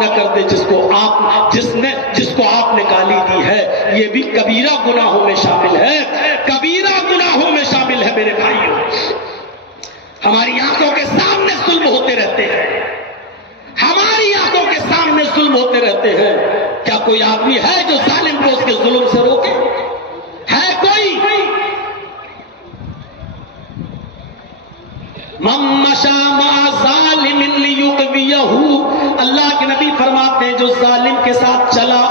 نہ کر دے جس کو آپ نے گالی دی ہے. یہ بھی کبیرہ گناہوں میں شامل ہے، کبیرہ گناہوں میں شامل ہے. میرے بھائیوں، ہماری آنکھوں کے سامنے ظلم ہوتے رہتے ہیں، ہماری آنکھوں کے سامنے ظلم ہوتے رہتے ہیں. کیا کوئی آدمی ہے جو ظالم کو اس کے ظلم سے روکے؟ ہے کوئی؟ من مشى مع ظالم لیغویہ، اللہ کے نبی فرماتے ہیں جو ظالم کے ساتھ چلا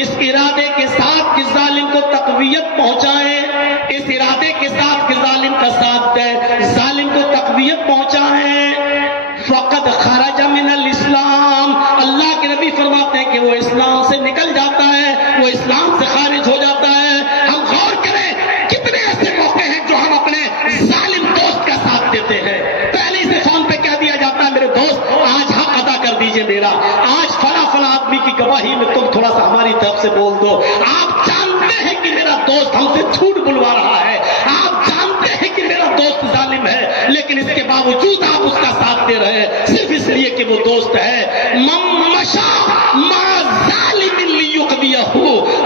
اس ارادے کے ساتھ کہ ظالم کو تقویت پہنچائے، اس ارادے کے ساتھ کہ ظالم کا ساتھ دے، ظالم کو تقویت پہنچائے، فقد خرج من الاسلام، اللہ کے نبی فرماتے ہیں کہ وہ اسلام سے نکل جاتا ہے، وہ اسلام سے خارج ہو جاتا ہے. ہم غور کریں کتنے ایسے موقع ہیں جو ہم اپنے ظالم دوست کا ساتھ دیتے ہیں. پہلے سے فون پہ کہہ دیا جاتا ہے میرے دوست آج حق ادا کر دیجئے میرا، آج فلاں آدمی کی گواہی میں تم تھوڑا سا ہماری طرف سے بول دو. آپ جانتے ہیں کہ میرا دوست ہم سے جھوٹ بلوا رہا ہے، آپ جانتے ہیں کہ میرا دوست ظالم ہے، لیکن اس کے باوجود آپ اس کا ساتھ دے رہے ہیں صرف اس لیے کہ وہ دوست ہے. من مشى مع ظالم لیغویہ،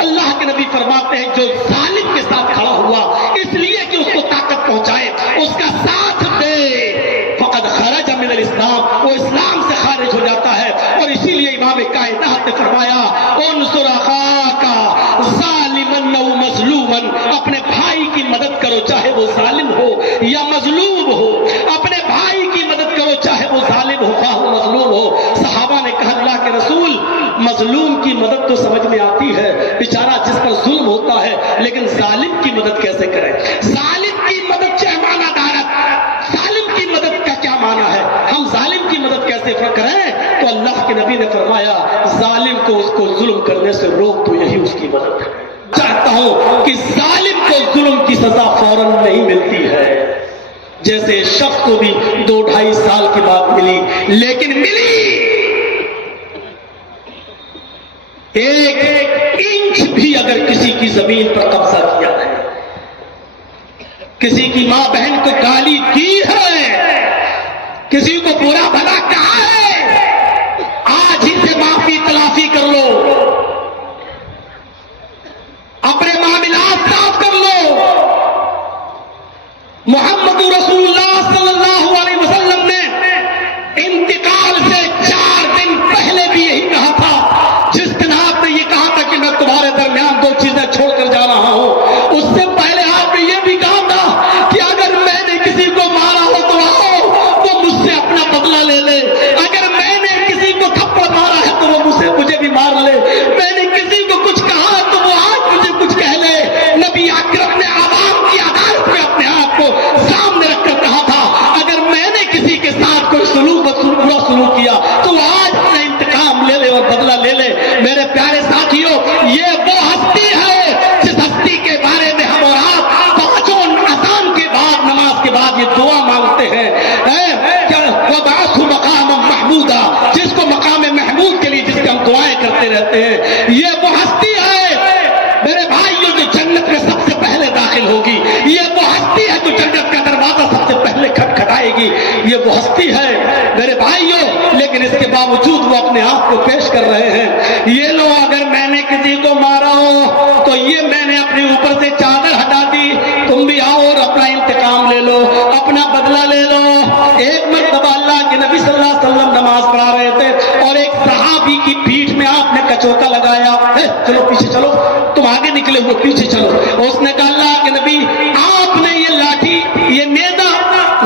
اللہ کے نبی فرماتے ہیں جو ظالم کے ساتھ کھڑا ہوا اس لیے کہ اس کو طاقت پہنچائے، اس کا ساتھ دے، فقد خرج من الاسلام، وہ اسلام سے خارج ہو جاتا ہے. اور اسی لیے امام کائنات نے فرمایا انصر اخاک ظالما او مظلوما، اپنے بھائی کی مدد کرو چاہے وہ ظالم ہو یا مظلوم ہو، اپنے بھائی کی مدد کرو چاہے وہ ظالم ہو خواہ وہ مظلوم ہو. صحابہ نے کہا اللہ کے رسول مظلوم کی مدد تو سمجھ میں آتی ہے، بیچارہ جس پر ظلم ہوتا ہے، لیکن ظالم کی مدد کیسے کریں؟ ظالم کی مدد چہمانہ دارت، ظالم کی مدد کا کیا معنی ہے؟ ہم ظالم کی مدد کیسے کریں؟ تو اللہ کے نبی نے فرمایا ظالم کو اس کو ظلم کرنے سے روک تو یہی اس کی مدد ہے. چاہتا ہوں کہ ظالم کو ظلم کی سزا فوراً نہیں ملتی ہے، جیسے شخص کو بھی 2-2.5 سال کے بعد ملی، لیکن ملی 1 انچ بھی اگر کسی کی زمین پر قبضہ کیا ہے، کسی کی ماں بہن کو گالی دی ہے، کسی کو برا بھلا کہا ہے، آج ہی سے معافی تلافی کر لو، اپنے معاملات صاف کر لو. محمد رسول اللہ صلی اللہ علیہ وسلم نے انتقال سے 4 دن پہلے بھی یہی کہا تھا. جس دن آپ نے یہ کہا تھا کہ میں تمہارے درمیان 2 چیزیں چھوڑ کر جا رہا ہوں، اس سے پہلے آپ نے یہ بھی کہا تھا کہ اگر میں نے کسی کو مارا ہو تو آؤ تو مجھ سے اپنا بدلہ لے لے، اگر میں نے کسی کو تھپڑ مارا ہے تو وہ مجھے بھی مار لے، میں نے کسی کو کچھ کہا ہے تو وہ آج مجھے کچھ کہہ لے. نبی اکرم نے عوام کی عدالت میں اپنے آپ کو سامنے رکھ کر کہا تھا اگر میں نے کسی کے ساتھ کوئی برا سلوک کیا تو آج اپنا انتقام لے لے اور بدلہ لے لے. میرے پیارے ساتھیوں، یہ وہ ہستی ہے جس ہستی کے بارے میں ہم اور آپ 5 اذان کے بعد نماز کے بعد یہ دعا مانگتے ہیں، وَبَعَثْهُ مَقَامًا مَحْمُودًا، جس کو مقام محمود کے لیے جس کے ہم دعائیں کرتے رہتے ہیں. یہ وہ ہستی ہے میرے بھائیوں جو جنت میں سب سے پہلے داخل ہوگی، یہ وہ ہستی ہے جو جنت کا دروازہ سب سے پہلے کھٹکھٹائے گی، یہ وہ ہستی ہے میرے بھائیوں. لیکن اس کے باوجود وہ اپنے آپ کو پیش کر رہے ہیں. یہ لو اگر میں نے کسی کو مارا ہو تو یہ میں نے اپنے اوپر سے چادر ہٹا دی، تم بھی آؤ اور اپنا انتقام لے لو، اپنا بدلہ لے لو. ایک مرتبہ اللہ کے نبی صلی اللہ علیہ وسلم نماز پڑھا رہے تھے اور ایک صحابی کی پیٹھ میں آپ نے کچوکا لگایا، چلو پیچھے چلو، تم آگے نکلے ہوئے پیچھے چلو. اس نے کہا اللہ کے نبی آپ نے یہ لاٹھی یہ نیزہ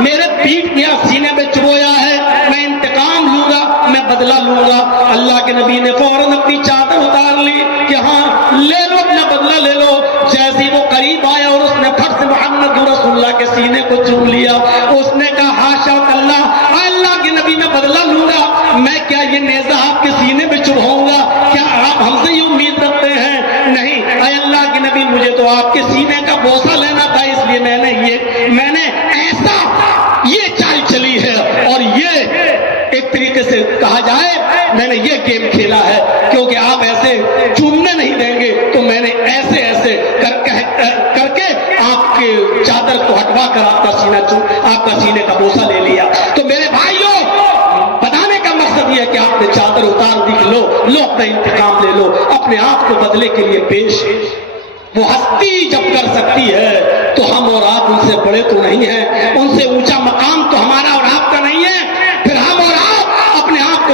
میرے پیٹھ میں سینے میں چبویا ہے، میں انتقام لوں گا، میں بدلہ لوں گا. اللہ کے نبی نے فوراً اپنی چادر اتار لی کہ ہاں لے لو اپنا بدلہ لے لو. جیسے وہ قریب آیا اور اس نے پھٹ سے محمد رسول اللہ کے سینے کو چوم لیا، اس نے کہا ہاشا اللہ کے نبی میں بدلہ لوں گا، میں کیا یہ نیزہ آپ کے سینے میں چبھاؤں گا؟ کیا آپ ہم سے یہ امید رکھتے ہیں؟ نہیں، اے اللہ کے نبی مجھے تو آپ کے سینے کا بوسہ لینا تھا، اس لیے میں نے ایسا یہ چال چلی ہے. اور یہ ایک طریقے سے کہا جائے میں نے یہ گیم کھیلا ہے، کیونکہ آپ ایسے چومنے نہیں دیں گے تو میں نے ایسے کر کے آپ کے چادر کو ہٹوا کر آپ کا سینے کا بوسہ لے لیا. تو میرے بھائیوں، بتانے کا مقصد یہ ہے کہ آپ نے چادر اتار دی، لو لو اپنا انتقام لے لو، اپنے آپ کو بدلے کے لیے پیش۔ وہ ہستی جب کر سکتی ہے تو ہم اور آپ ان سے بڑے تو نہیں ہیں، ان سے اونچا